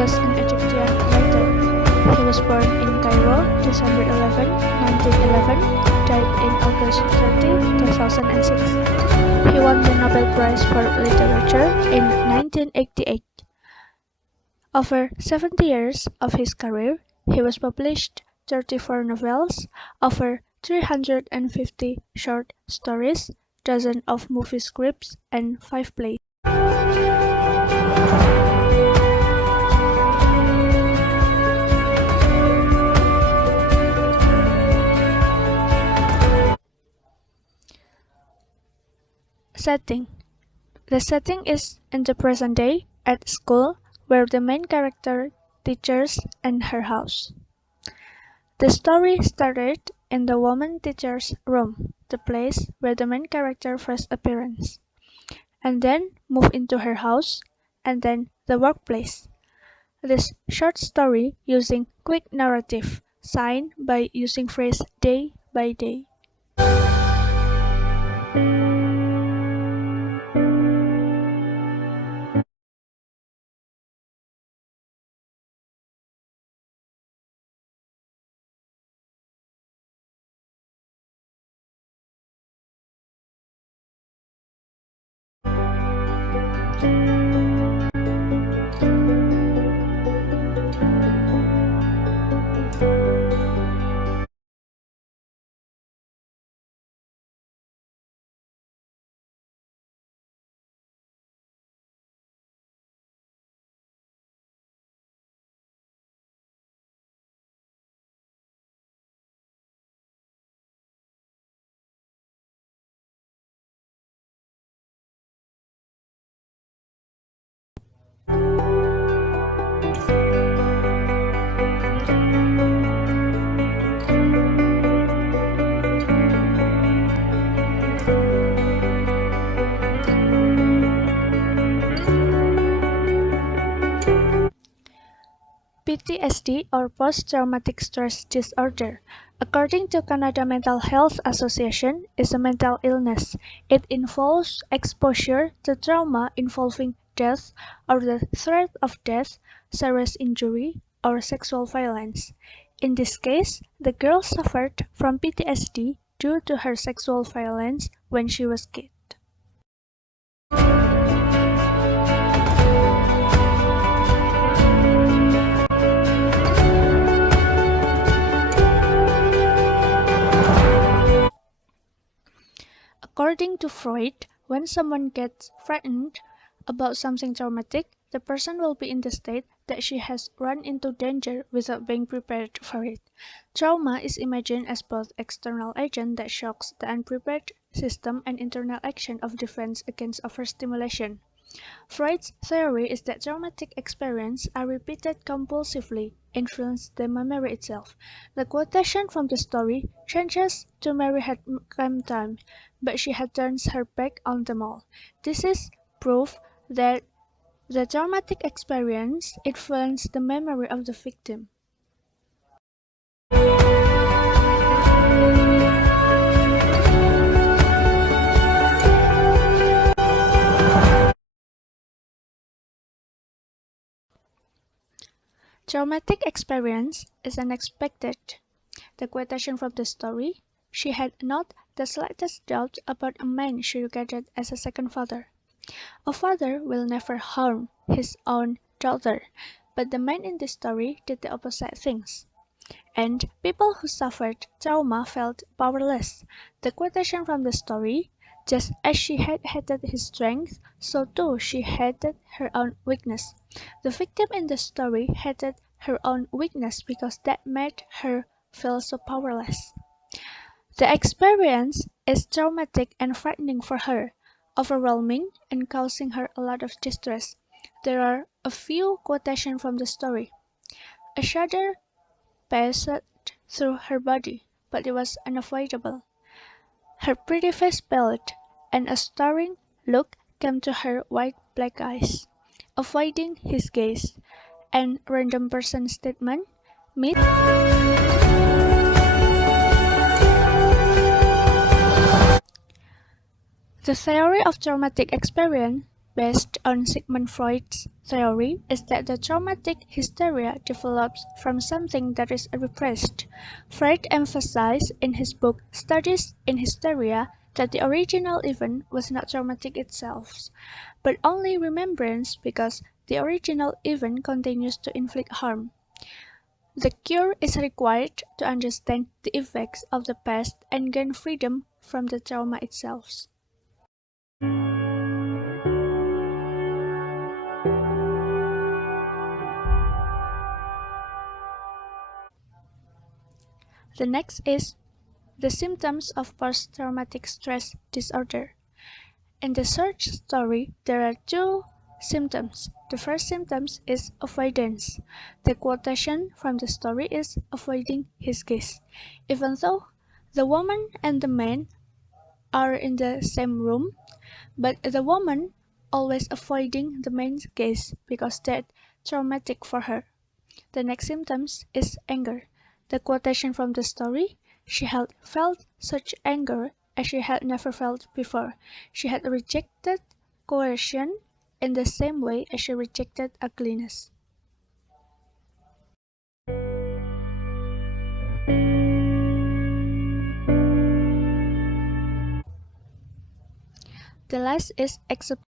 was an Egyptian writer. He was born in Cairo, December 11, 1911, died in August 30, 2006. He won the Nobel Prize for Literature in 1988. Over 70 years of his career, he has published 34 novels, over 350 short stories, dozens of movie scripts, and 5 plays. Setting. The setting is in the present day, at school, where the main character teaches and her house. The story started in the woman teacher's room, the place where the main character first appearance, and then moved into her house, and then the workplace. This short story using quick narrative, signed by using phrase day by day. PTSD or post-traumatic stress disorder, according to Canada Mental Health Association, is a mental illness. It involves exposure to trauma involving death or the threat of death, serious injury, or sexual violence. In this case, the girl suffered from PTSD due to her sexual violence when she was a kid. According to Freud, when someone gets frightened about something traumatic, the person will be in the state that she has run into danger without being prepared for it. Trauma is imagined as both external agent that shocks the unprepared system and internal action of defense against overstimulation. Freud's theory is that traumatic experiences are repeated compulsively, influence the memory itself. The quotation from the story changes to Mary had come time, but she had turned her back on them all. This is proof that the traumatic experience influenced the memory of the victim. Traumatic experience is unexpected. The quotation from the story, she had not the slightest doubt about a man she regarded as a second father. A father will never harm his own daughter, but the man in this story did the opposite things. And people who suffered trauma felt powerless. The quotation from the story, just as she had hated his strength, so too she hated her own weakness. The victim in the story hated her own weakness because that made her feel so powerless. The experience is traumatic and frightening for her, overwhelming and causing her a lot of distress. There are a few quotations from the story. A shudder passed through her body, but it was unavoidable. Her pretty face paled, and a staring look came to her wide black eyes. Avoiding his gaze, and random person statement, meet. The theory of traumatic experience based on Sigmund Freud's theory, is that the traumatic hysteria develops from something that is repressed. Freud emphasized in his book Studies in Hysteria that the original event was not traumatic itself, but only remembrance because the original event continues to inflict harm. The cure is required to understand the effects of the past and gain freedom from the trauma itself. The next is the symptoms of post-traumatic stress disorder. In the search story, there are two symptoms. The first symptom is avoidance. The quotation from the story is avoiding his gaze. Even though the woman and the man are in the same room, but the woman always avoiding the man's gaze because that's traumatic for her. The next symptom is anger. The quotation from the story: "She had felt such anger as she had never felt before. She had rejected coercion in the same way as she rejected ugliness." The last is acceptance.